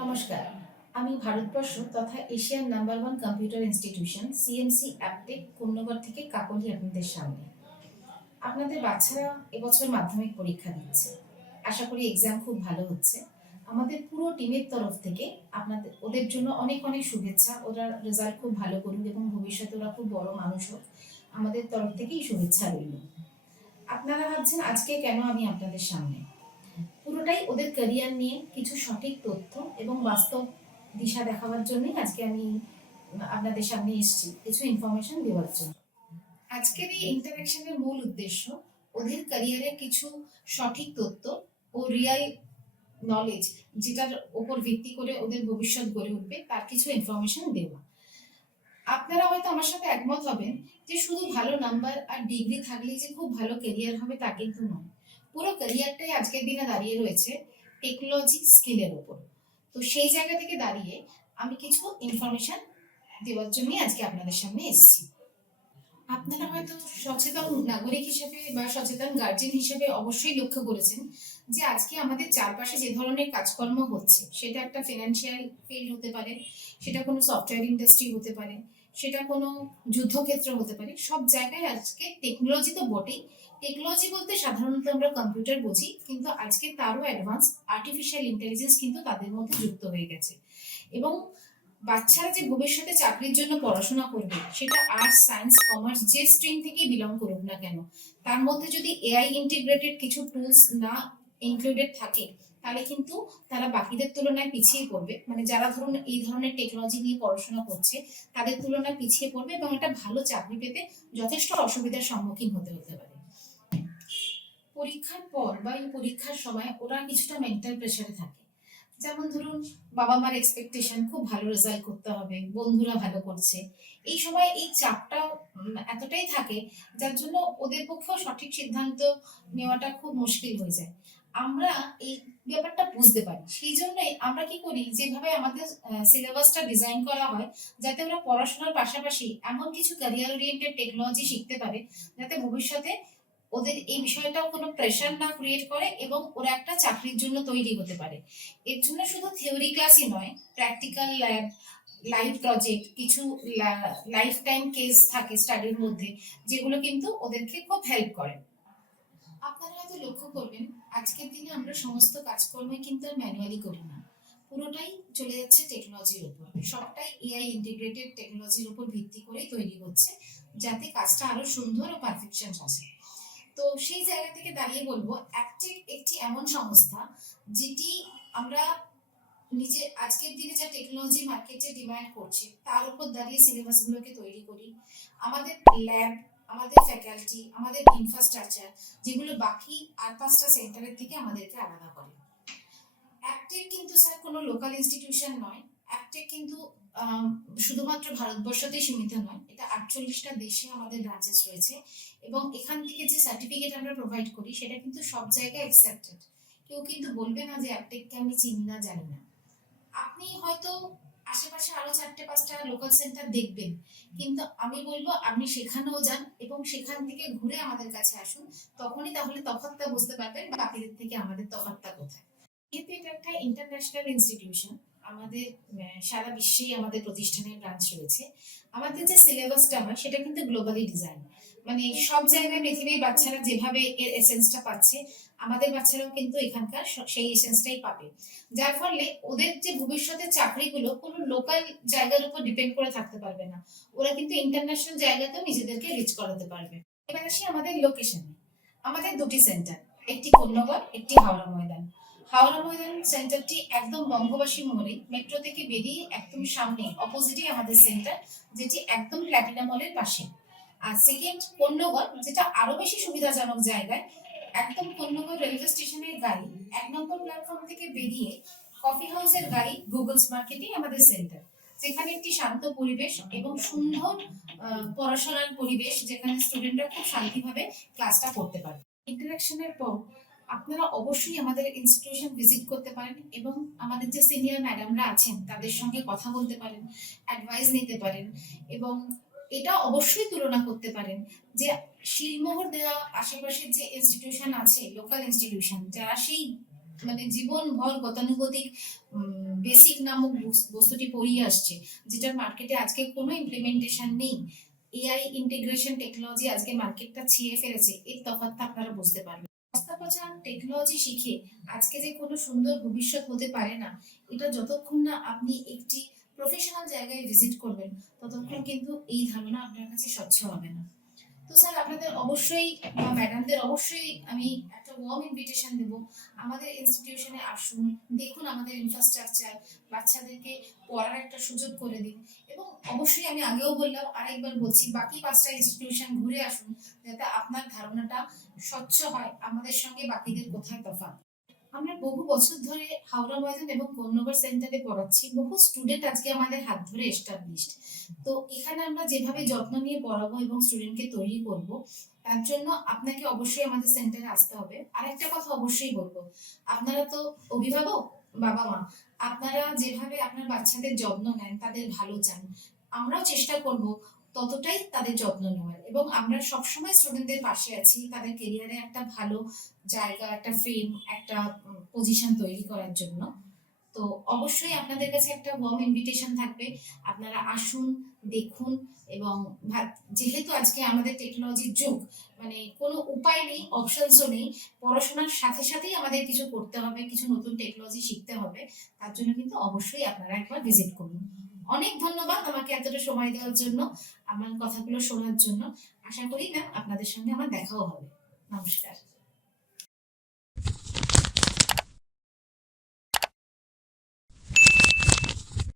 নমস্কার, আমি ভারতবর্ষ তথা এশিয়ার number one computer institution CMC Aptech Konnagar থেকে কাকলি আপনাদের সামনে। আপনাদের বাচ্চারা এবছর মাধ্যমিক পরীক্ষা দিচ্ছে। আশা করি এক্সাম খুব ভালো হচ্ছে। আমাদের পুরো টিমের তরফ থেকে আপনাদের ওদের জন্য অনেক অনেক শুভেচ্ছা। ওরা রেজাল্ট খুব ভালো করুক এবং ভবিষ্যতে ওরা খুব বড় মানুষ হোক, আমাদের তরফ থেকেই শুভেচ্ছা রইল। আপনারা ভাবছেন আজকে কেন আমি আপনাদের সামনে? পুরোটাই ওদের ক্যারিয়ার নিয়ে কিছু সঠিক তথ্য এবং বাস্তব দিশা দেখাবার জন্যই আজকে আমি আপনাদের সামনে এসেছি কিছু ইনফরমেশন দেওয়ার জন্য। আজকের এই ইন্টারাকশনের মূল উদ্দেশ্য ওদের ক্যারিয়ারের কিছু সঠিক তথ্য ও রিয়াল নলেজ, যেটার ওপর ভিত্তি করে ওদের ভবিষ্যৎ গড়ে উঠবে, তার কিছু ইনফরমেশন দেওয়া। আপনারা হয়তো আমার সাথে একমত হবেন যে শুধু ভালো নাম্বার আর ডিগ্রি থাকলেই যে খুব ভালো ক্যারিয়ার হবে তা কিন্তু নয়। পুরো ক্যারিয়ারটাই আজকের দিনে দাঁড়িয়ে রয়েছে টেকনোলজি স্কিলের উপর। তো সেই জায়গা থেকে দাঁড়িয়ে আমি কিছু ইনফরমেশন দেওয়ার জন্যই আজকে আপনাদের সামনে এসেছি। আপনারা হয়তো সচেতন নাগরিক হিসেবে বা সচেতন গার্জেন হিসেবে অবশ্যই লক্ষ্য করেছেন যে আজকে আমাদের চারপাশে যে ধরনের কাজকর্ম হচ্ছে, সেটা একটা ফিনান্সিয়াল ফিল্ড হতে পারে, সেটা কোনো সফটওয়্যার ইন্ডাস্ট্রি হতে পারে, সেটা কোনো যুদ্ধক্ষেত্র হতে পারে, সব জায়গায় আজকে টেকনোলজি তো বটেই। টেকনোলজি বলতে সাধারণত আমরা কম্পিউটার বুঝি, কিন্তু আজকে তারও অ্যাডভান্স আর্টিফিশিয়াল ইন্টেলিজেন্স কিন্তু তাদের মধ্যে যুক্ত হয়ে গেছে। এবং বাচ্চারা যে ভবিষ্যতে চাকরির জন্য পড়াশোনা করবে, সেটা আর্টস, সায়েন্স, কমার্স যে স্ট্রিম থেকেই বিলং করুক না কেন, তার মধ্যে যদি এআই ইন্টিগ্রেটেড কিছু টুলস না ইনক্লুডেড থাকে, তাহলে কিন্তু তারা বাকিদের তুলনায় পিছিয়ে পড়বে। মানে যারা ধরুন এই ধরনের টেকনোলজি নিয়ে পড়াশোনা করছে, তাদের তুলনায় পিছিয়ে পড়বে এবং একটা ভালো চাকরি পেতে যথেষ্ট অসুবিধার সম্মুখীন হতে পারে। পরীক্ষার পর বা এই পরীক্ষার সময় ওরা কিছুটা মেন্টাল প্রেশারে থাকে। যেমন ধরুন, বাবা মার এক্সপেকটেশন খুব ভালো রেজাল্ট করতে হবে, বন্ধুরা ভালো করছে, এই সময় এই চাপটা এতটাই থাকে, যার জন্য ওদের পক্ষেও সঠিক সিদ্ধান্ত নেওয়াটা খুব মুশকিল হয়ে যায়। আমরা এই ব্যাপারটা বুঝতে পারি, সেই জন্যই আমরা কি করি, যেভাবে আমাদের সিলেবাসটা ডিজাইন করা হয়, যাতে ওরা পড়াশোনার পাশাপাশি এমন কিছু ক্যারিয়ার ওরিয়েন্টেড টেকনোলজি শিখতে পারে, যাতে ভবিষ্যতে ওদের এই বিষয়টাও কোনো প্রেশার না ক্রিয়েট করে এবং ওরা একটা চাকরির জন্য তৈরি হতে পারে। এর জন্য শুধু থিওরি ক্লাসই নয়, প্র্যাকটিক্যাল ল্যাব, লাইভ প্রজেক্ট, কিছু লাইফ টাইম কেস থাকে স্টাডির মধ্যে, যেগুলো কিন্তু ওদেরকে খুব হেল্প করে। আপনারা হয়তো লক্ষ্য করবেন, আজকের দিনে আমরা সমস্ত কাজকর্মই কিন্তু আর ম্যানুয়ালি করি না, পুরোটাই চলে যাচ্ছে টেকনোলজির উপর। সবটাই এআই ইন্টিগ্রেটেড টেকনোলজির উপর ভিত্তি করেই তৈরি হচ্ছে, যাতে কাজটা আরো সুন্দর ও পারফেকশন আসে। তো সেই জায়গা থেকে দাঁড়িয়ে বলবো, অ্যাপটেক একটি এমন সংস্থা যেটি আমরা নিজে আজকের দিনে যা টেকনোলজি মার্কেটে ডিমান্ড করছে, তার উপর দাঁড়িয়ে সিলেবাসগুলোকে তৈরি করি। আমাদের ল্যাব, আমাদের ফ্যাকাল্টি, আমাদের ইনফ্রাস্ট্রাকচার, যেগুলো বাকি আর পাঁচটা সেন্টারের থেকে আমাদেরকে আলাদা করে। অ্যাপটেক কিন্তু স্যার কোনো লোকাল ইনস্টিটিউশন নয়। অ্যাপটেক কিন্তু শুধুমাত্র ভারতবর্ষতেই সীমিত নয়, এটা 48টা দেশে আমাদের ব্রাঞ্চেস রয়েছে এবং এখান থেকে যে সার্টিফিকেট আমরা প্রোভাইড করি, সেটা কিন্তু সব জায়গায় অ্যাকসেপ্টেড। কেউ কিন্তু বলবে না যে অ্যাপটেককে আমি চিনি না, জানি না। আপনি হয়তো আশেপাশে আরো 4-5টা লোকাল সেন্টার দেখবেন, কিন্তু আমি বলবো আপনি সেখানেও যান এবং সেখান থেকে ঘুরে আমাদের কাছে আসুন, তখনই তাহলে তফাৎটা বুঝতে পারবেন বাকিদের থেকে আমাদের তফাৎটা কোথায়। যেহেতু এটা একটা ইন্টারন্যাশনাল ইনস্টিটিউশন, আমাদের সারা বিশ্বেই আমাদের প্রতিষ্ঠানের ব্রাঞ্চ রয়েছে। আমাদের যে সিলেবাসটা হয় সেটা কিন্তু গ্লোবালি ডিজাইন, মানে সব জায়গায় পৃথিবীর বাচ্চারা যেভাবে এর এসেন্সটা পাচ্ছে, আমাদের বাচ্চারাও কিন্তু এখানকার সেই এসেন্সটাই পাবে। যার ফলে ওদের যে ভবিষ্যতের চাকরিগুলো কোনো লোকাল জায়গার উপর ডিপেন্ড করে থাকতে পারবে না, ওরা কিন্তু ইন্টারন্যাশনাল জায়গাতেও নিজেদেরকে রিচ করাতে পারবে। এবার আসি আমাদের লোকেশনে। আমাদের দুটি সেন্টার, একটি কোন্নগর, একটি হাওড়া ময়দান। হাওড়া ময়দান সেন্টারটি একদম বঙ্গবাসী মোড়ে মেট্রো থেকে বেরিয়ে একদম সামনে অপোজিটে আমাদের সেন্টার, যেটি একদম প্ল্যাটিনা মলের পাশে। আর সেকেন্ড কোন্নগর, যেটা আরো বেশি সুবিধাজনক জায়গায়, একদম কোন্নগর রেলওয়ে স্টেশনের গাড়ি 1 নম্বর প্ল্যাটফর্ম থেকে বেরিয়ে কফি হাউসের গাড়ি গুগলস মার্কেটেই আমাদের সেন্টার, যেখানে একটি শান্ত পরিবেশ এবং সুন্দর পড়াশোনার পরিবেশ, যেখানে স্টুডেন্টরা খুব শান্তিভাবে ক্লাসটা করতে পারে। ইন্টারাকশনের পর আপনারা অবশ্যই আমাদের ইনস্টিটিউশন ভিজিট করতে পারেন এবং আমাদের যে সিনিয়র ম্যাডামরা আছেন তাদের সঙ্গে কথা বলতে পারেন, অ্যাডভাইস নিতে পারেন এবং এটা অবশ্যই তুলনা করতে পারেন যে শিলমোহর দেওয়া আশেপাশের যে ইনস্টিটিউশন আছে, লোকাল ইনস্টিটিউশন, যারা সেই মানে জীবনভর গতানুগতিক বেসিক নামক বস্তুটি পড়িয়ে আসছে, যেটার মার্কেটে আজকে কোনো ইমপ্লিমেন্টেশন নেই। এআই ইন্টিগ্রেশন টেকনোলজি আজকে মার্কেটটা ছিঁড়ে ফেলেছে, এর তফাৎটা আপনারা বুঝতে পারবেন। বস্তা পচা টেকনোলজি শিখে আজকে যে কোনো সুন্দর ভবিষ্যৎ হতে পারে না, এটা যতক্ষণ না আপনি একটি প্রফেশনাল জায়গায় ভিজিট করবেন, ততক্ষণ কিন্তু এই ধারণা আপনার কাছে স্বচ্ছ হবে না। তো স্যার, আপনাদের অবশ্যই বা ম্যাডামদের অবশ্যই আমি একটা ওয়ার্ম ইনভিটেশন দেবো, আমাদের ইনস্টিটিউশনে আসুন, দেখুন আমাদের ইনফ্রাস্ট্রাকচার, বাচ্চাদেরকে পড়ার একটা সুযোগ করে দিন। এবং অবশ্যই আমি আগেও বললাম, আরেকবার বলছি, বাকি 5টা ইনস্টিটিউশন ঘুরে আসুন, যাতে আপনার ধারণাটা স্বচ্ছ হয় আমাদের সঙ্গে বাকিদের কোথায় তফাৎ। আমরা বহু বছর ধরে হাওড়া ময়দান এবং কোন্নগর সেন্টারে পড়াচ্ছি, বহু স্টুডেন্ট আজকে আমাদের হাত ধরে এস্টাবলিশড। তো এখানে আমরা যেভাবে যত্ন নিয়ে পড়াবো এবং স্টুডেন্টকে তৈরি করব, তার জন্য আপনাকে অবশ্যই আমাদের সেন্টারে আসতে হবে। আর একটা কথা অবশ্যই বলবো, আপনারা তো অভিভাবক, বাবা মা, আপনারা যেভাবে আপনার বাচ্চাদের যত্ন নেন, তাদের ভালো চান, আমরাও চেষ্টা করব ততটাই তাদের যত্ন নেওয়ার, এবং আমরা সবসময় স্টুডেন্টদের পাশে আছি তাদের কেরিয়ারে একটা ভালো জায়গা, একটা ফ্রেম, একটা পজিশন তৈরি করার জন্য। তো অবশ্যই আপনাদের কাছে একটা ওয়ার্ম ইনভিটেশন থাকবে, আপনারা আসুন, দেখুন। এবং যেহেতু আজকে আমাদের টেকনোলজির যুগ, মানে কোনো উপায় নেই, অপশনসও নেই, পড়াশোনার সাথে সাথেই আমাদের কিছু করতে হবে, কিছু নতুন টেকনোলজি শিখতে হবে। তার জন্য কিন্তু অবশ্যই আপনারা একবার ভিজিট করুন। অনেক ধন্যবাদ আমাকে এতটা সময় দেওয়ার জন্য, আমার কথাগুলো শোনার জন্য। আশা করি ম্যাম আপনাদের সঙ্গে আমার দেখাও হবে। নমস্কার।